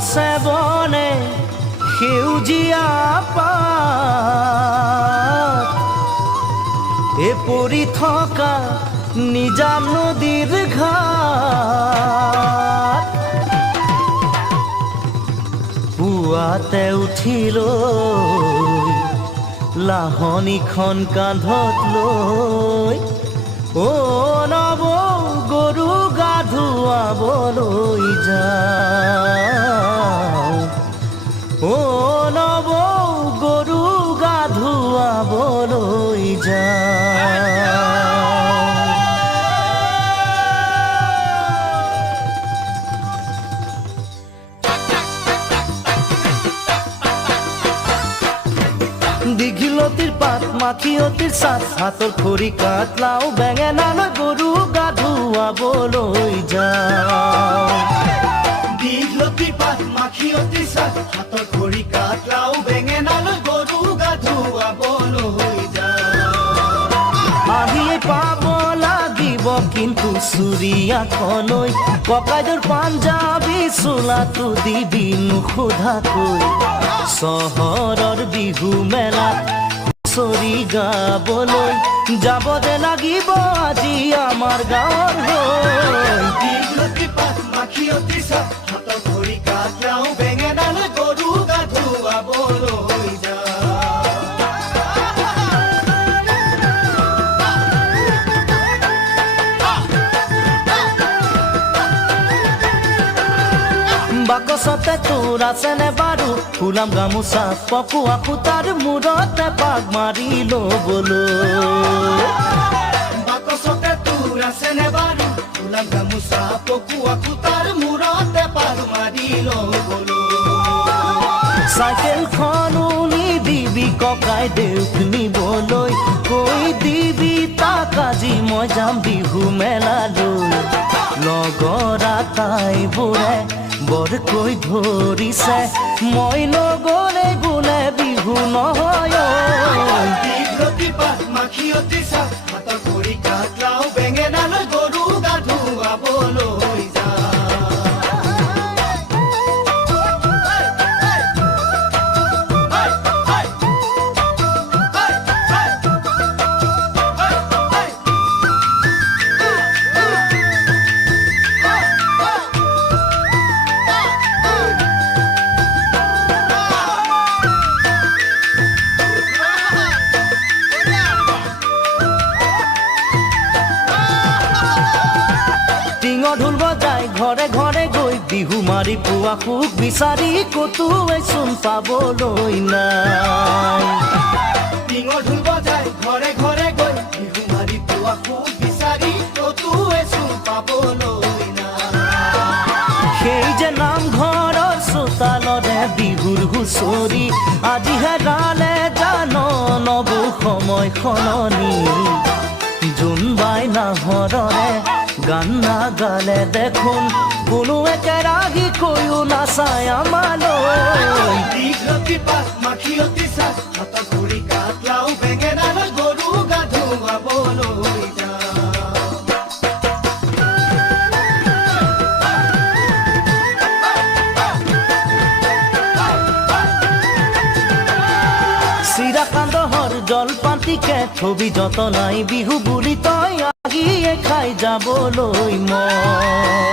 গছে বনে সেউজীয়া পাত এ পৰি থকা নিজান নদীৰ ঘাট পুৱাতে উঠিলৈ লাহনীখন কান্ধত লৈ নব গৰু গা ধুৱাবলৈ যাওঁ নব গৰু গা ধুৱাবলৈ যাওঁ দীঘলতিৰ পাত মাখিয়তিৰ চাট হাতৰ খৰি কাঠ লাও বেঙেনালৈ গৰু গা ধুৱাবলৈ যাওঁ দীঘলতিৰ পাত মাখিয়তিৰ চাট হাতৰ খৰি কাঠ লাও বেঙেনালৈ গৰু গা ধুৱাবলৈ যাওঁ আহিয়ে পাব লাগিব কিন্তু চুৰিয়াখনৈ ককাইদেউৰ পাঞ্জাবী চোলাটো দিবি নোসোধাকৈ চহৰৰ বিহু মেলাত হুঁচৰি গাবলৈ যাব যে লাগিব আজি আমাৰ গাঁৱৰ হৈ দীঘলতিৰ পাত মাখিয়তিৰ চাট হাতৰ খৰি কাঠ লাও বেঙেনালৈ গৰু গা ধুৱাবলৈ যাওঁ বাকচতে তোৰ আছেনে বাৰু ফুলাম গামোচা পকোৱা সূতাৰ মূৰতে পাক মাৰি ল'বলৈ বাকচতে তোৰ আছেনে বাৰু ফুলাম গামোচা পকোৱা সূতাৰ মূৰতে পাক মাৰি ল'বলৈ চাইকেলখনো নিদিবি ককাইদেউক নিবলৈ কৈ দিবি তাক আজি মই যাম বিহু মেলালৈ লগৰ আটাইবোৰে বৰকৈ ধৰিছে মই নগ'লে বোলে বিহু নহয় দীঘলতিৰ পাত মাখিয়তিৰ চাট হাতৰ খৰি কাঠ লাও বেঙেনালৈ গৰু গা ধুৱাবলৈ যাওঁ ঢোল বজাই ঘৰে ঘৰে গৈ বিহু মাৰি পোৱা সুখ বিচাৰি ক'তোৱে চোন পাবলৈ নাই টিঙৰ ঢোল বজাই ঘৰে ঘৰে গৈ বিহু মাৰি পোৱা সুখ বিচাৰি ক'তোৱে চোন পাবলৈ নাই সেই যে নামঘৰৰ চোতালৰে বিহুৰ হুঁচৰি আজি হেৰালে জান নবৌ সময় সলনি জোনবাই নাহৰৰে গান নাগালে দেখোন কোনো একেৰাহি কৈও নাচায় আমালৈ দীঘলতিৰ পাত মাখিয়তিৰ চাট হাতৰ খৰি কাঠ লাও বেঙেনালৈ গৰু গা ধুৱাবলৈ যাওঁ চিৰা কান্দহৰ জলপাতিকে থবি যতনাই বিহু বুলি তই আগিয়ে খাই যাবলৈ মই